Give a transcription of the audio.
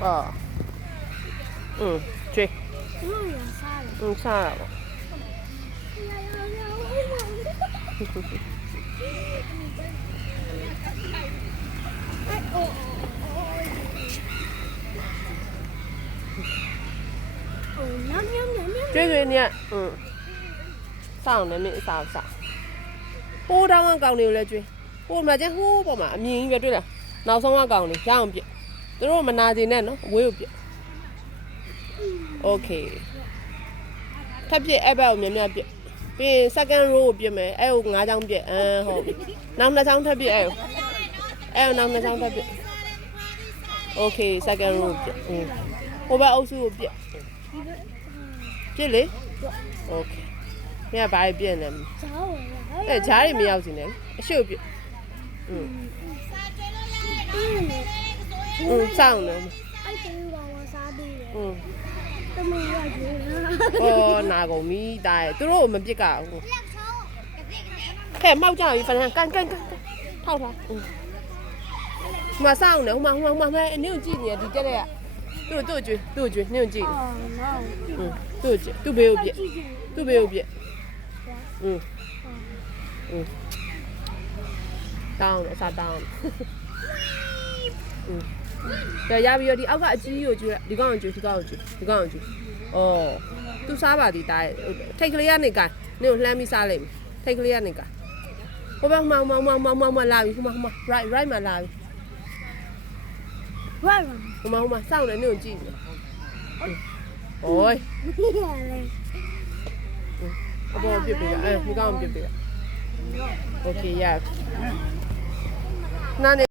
哦，追，杀了吧。追你，上那边杀。好多我讲你来追，我们这好不嘛，明月追了，နောက်ဆုံးကကောင်လေးရအောင်ပြသူတို့မနာသေးနဲ့နော်ဝေးကိုပြ Okay ထပ်ပြအဲ့ဘက်ကိုမြင်ပြပြီး second row ကိုပြမယ်အဲ့ကို9ချောင်းပြဟုတ်ပြီနောက်2ချောင်းထပ်ပြအဲ့ကိုနောက်2ချောင်းထပ်ပြ Okay second row ပြဟိုဘက်အုပ်စုကိုပြလေ Okay မင်းကဘာပြနေလဲဂျားတွေမရောက်စင်းနဲ့အရှိ့ပြစောင်းနေနာကုန်ပြီတားသူတို့မပြစ်ကဘူးဟဲ့မောက်ကြပြီဖန်ကန်ထောက်ထားမစောင်းနေဟိုမှာမဲအနည်းကြည့်နေဒီတက်တဲ့ကသူ့ကျွေးနင်းကြည့်သူ့ဘေးကိုပြတောင်းအစားတောင်းရပြီဒီအောက်ကအကြီးကိုကျွေးဒီကောင်ကိုကျွေးအော်သူစားပါသည်တားထိတ်ကလေးကနေကန်နင်းကိုလှမ်းပြီးစားလိုက်မယ်ထိတ်ကလေးကနေကန်ဟိုဘက်မှလာပြီဟိုမှာ right မှာလာပြီဟိုမှာစောင့်နေနင်းကိုကြည့်နေโอ้ยအပေါ်ပြစ်ပေးဒီကောင်ပြစ်ပေးโอเคရနာနေ